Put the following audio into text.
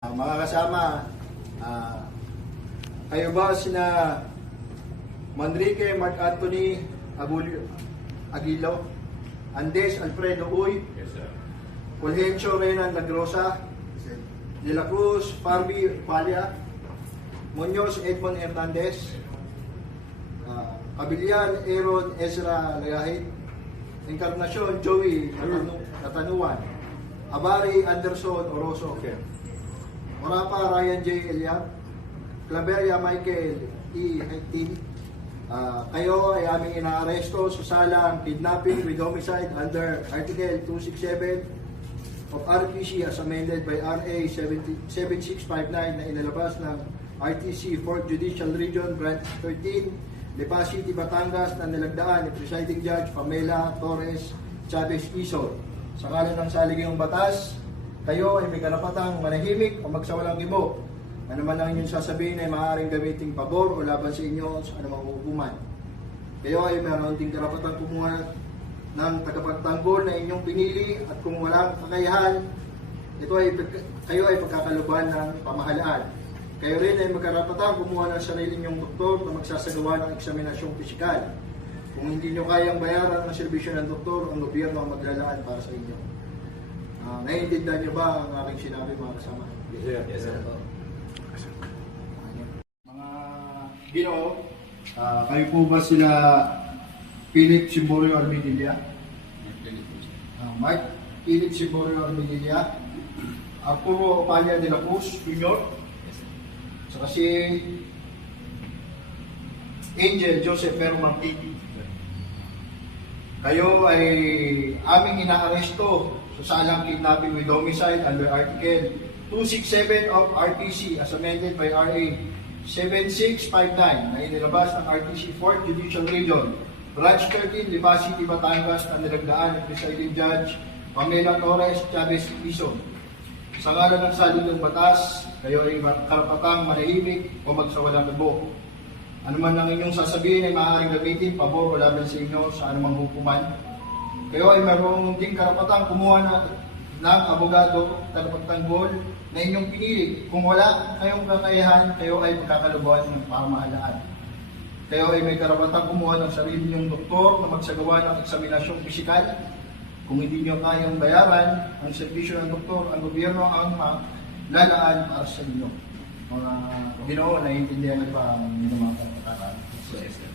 Mga kasama, kayo ba sina Manrique Mark Anthony Aguilo, Andes Alfredo Uy, Yes, sir. Fulgencio Renan Lagrosa, De La Cruz Farby Palia, Muñoz Edmond Hernandez, Abilian Aaron Ezra Lagahit, Encarnacion Joey Natanuan, Abari Anderson Oroso, Morapa Ryan J. Eliab, Claveria Michael E. Hectin. Kayo ay aming inaaresto sa salang kidnapping with homicide under Article 267 of RPC as amended by RA 7659 na inilabas ng RTC 4th Judicial Region Branch 13, Lipa City, Batangas na nilagdaan ni Presiding Judge Pamela Torres Chavez Quezon. Sa ngalan ng saligang batas, kayo ay may karapatang manahimik o magsawalang gibo. Ano man ang inyong sasabihin ay maaaring gamiting pabor o laban sa inyo sa anumang hukuman. Kayo ay mayroon ding karapatang kumuha ng tagapagtanggol na inyong pinili at kung walang kakayahan, kayo ay pagkakaluban ng pamahalaan. Kayo rin ay magkarapatang kumuha ng sarili ninyong doktor na magsasagawa ng eksaminasyong pisikal. Kung hindi nyo kayang bayaran ng serbisyo ng doktor, ang gobyerno ang maglalaan para sa inyo. Naiintindihan niyo ba ang aking sinabi, mga kasama? Yes, sir. Yes, sir. Mga Ginoo, kayo po ba sila Philip Simborio Armidilla? Mike Philip Simborio Armidilla, Arturo Opalia de la Cruz Jr., saka si Angel Joseph Pero Martini. Kayo ay aming inaaresto sa salang kidnapping with homicide under Article 267 of RPC as amended by RA 7659 na inilabas ng RTC 4th Judicial Region Branch 13, Lipa City, Batangas na nilagdaan ng Presiding Judge Pamela Torres Chavez Quezon. Sa ngalan ng saligang batas, kayo ay karapatang manahimik o magsawalang gabo. Ano man ang inyong sasabihin ay maaaring gamitin pabor o laban sa inyo sa anumang hukuman. Kayo ay mayroong ding karapatang kumuha ng abogado, tagapagtanggol na inyong pinili. Kung wala kayong kakayahan, kayo ay magkakalubuan ng pamahalaan. Kayo ay may karapatang kumuha ng sarili niyong doktor na magsagawa ng eksaminasyong pisikal. Kung hindi niyo kayang bayaran ang serbisyo ng doktor, ang gobyerno ang lalaan para sa inyo. Mga Ginoo, naiintindihan niyo ba ang mga pagkakataon? Yes, sir.